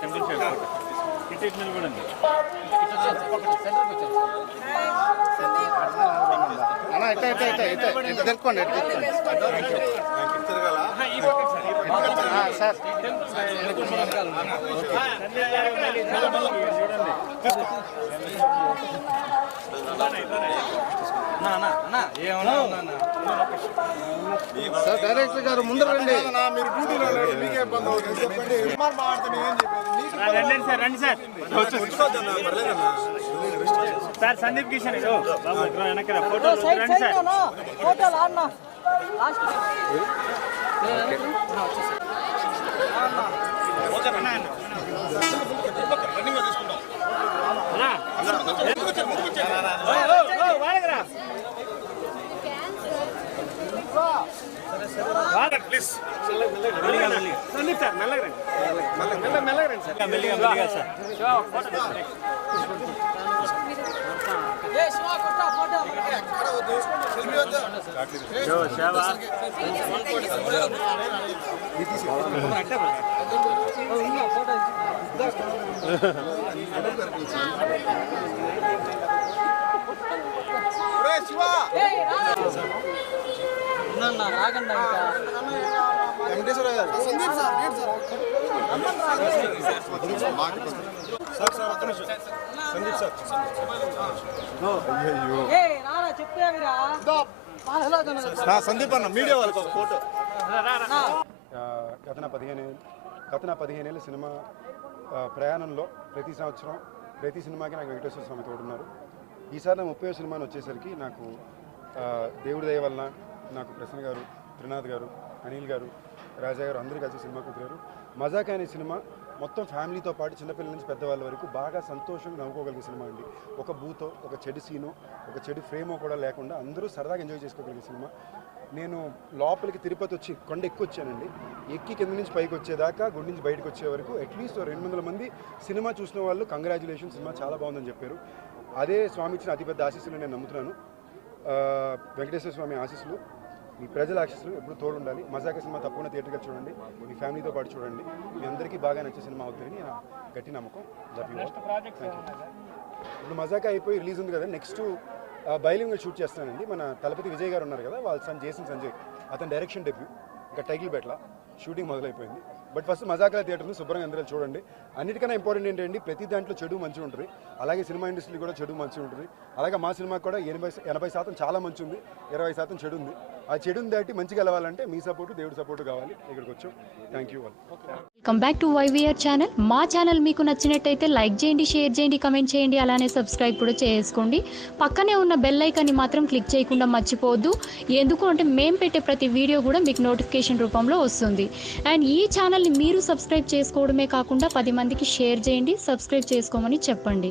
Temple shape ఇటు ఇటు నిలబడండి అన్న సార్ డైరెక్టర్ గారు ముందు రండి. మీరు డ్యూటీలో లేరు, మీకే ఇబ్బంది అవుతుంది చెప్పండి రండి సార్ రండి సార్. సార్ సందీప్ కిషన్ ఇదో బాబు ఇట్రా వెనక్కి రా ఫోటో రండి సార్ ఫోటోలు ఆడినా లాస్ట్ సందీప్ సార్ మెల్లగా రండి మెల్లగా మెల్లగా రండి సార్ మెల్లగా మెల్లగా సార్ శివ రాగండి ఇంకా. వెంకటేశ్వర గారు. సందీప్ సార్ అయ్యో సందీప్ అన్న మీడియా వాళ్ళకి ఒక ఫోటో. గత నా పదిహేను గత నా పదిహేనేళ్ళ సినిమా ప్రయాణంలో ప్రతి సంవత్సరం ప్రతి సినిమాకి నాకు వెంకటేశ్వర స్వామి తోడున్నారు ఈసారి నా ముప్పై సినిమాని వచ్చేసరికి నాకు దేవుడి దయ వలన నాకు ప్రసన్న గారు త్రినాథ్ గారు అనిల్ గారు రాజా గారు అందరూ కలిసి సినిమా కుదిరారు మజాక్ అనే సినిమా మొత్తం ఫ్యామిలీతో పాటు చిన్నపిల్లల నుంచి పెద్దవాళ్ళ వరకు బాగా సంతోషంగా నవ్వుకోగలిగే సినిమా అండి. ఒక బూతో ఒక చెడు సీనో ఒక చెడు ఫ్రేమో కూడా లేకుండా అందరూ సరదాగా ఎంజాయ్ చేసుకోగలిగే సినిమా. నేను లోపలికి తిరుపతి వచ్చి కొండ ఎక్కువ వచ్చానండి. ఎక్కి కింద నుంచి పైకి వచ్చేదాకా గుడి నుంచి బయటకు వచ్చే వరకు అట్లీస్ట్ రెండు వందల మంది సినిమా చూసిన వాళ్ళు కంగ్రాచులేషన్ సినిమా చాలా బాగుందని చెప్పారు. అదే స్వామి ఇచ్చిన అతిపెద్ద ఆశీస్సులు నేను నమ్ముతున్నాను. వెంకటేశ్వర స్వామి ఆశీస్సులు మీ ప్రజల ఆశీస్సులు ఎప్పుడు తోడు ఉండాలి మజాక సినిమా తప్పకుండా థియేటర్గా చూడండి. మీ ఫ్యామిలీతో పాటు చూడండి. మీ అందరికీ బాగా నచ్చే సినిమా అవుతుందని నా గట్టి నమ్మకం. ఇప్పుడు మజాకా అయిపోయి రిలీజ్ ఉంది కదా నెక్స్ట్ బయలింగ్ షూట్ చేస్తానండి. మన తలపతి విజయ్ గారు ఉన్నారు కదా వాళ్ళ సన్ జేసన్ సంజయ్ అతని డైరెక్షన్ డెబ్యూ ఇంకా టైటిల్ బెట్ల షూటింగ్ మొదలైపోయింది. బట్ ఫస్ట్ మజాకల థియేటర్ని శుభ్రంగా అందరూ చూడండి. అన్నిటికన్నా ఇంపార్టెంట్ ఏంటంటే ప్రతి దాంట్లో చెడు మంచి ఉంటుంది. అలాగే సినిమా ఇండస్ట్రీ కూడా చెడు మంచి ఉంటుంది. అలాగే మా సినిమాకి కూడా ఎనభై ఎనభై శాతం చాలా మంచి ఉంది. ఇరవై శాతం చెడు ఉంది. ఆ చెడుని దాటి మంచి కలవాలంటే మీ సపోర్ట్ దేవుడి సపోర్ట్ కావాలి. ఇక్కడికి వచ్చాం. Thank you welcome back to YVR channel మా ఛానల్ మీకు నచ్చినట్టయితే లైక్ చేయండి షేర్ చేయండి కమెంట్ చేయండి. అలానే సబ్స్క్రైబ్ కూడా చేసుకోండి. పక్కనే ఉన్న బెల్ ఐకాన్ని మాత్రం క్లిక్ చేయకుండా మర్చిపోవద్దు. ఎందుకు అంటే మేము పెట్టే ప్రతి వీడియో కూడా మీకు నోటిఫికేషన్ రూపంలో వస్తుంది. అండ్ ఈ ఛానల్ ఛానల్ని మీరు సబ్స్క్రైబ్ చేసుకోవడమే కాకుండా పది మందికి షేర్ చేయండి సబ్స్క్రైబ్ చేసుకోమని చెప్పండి.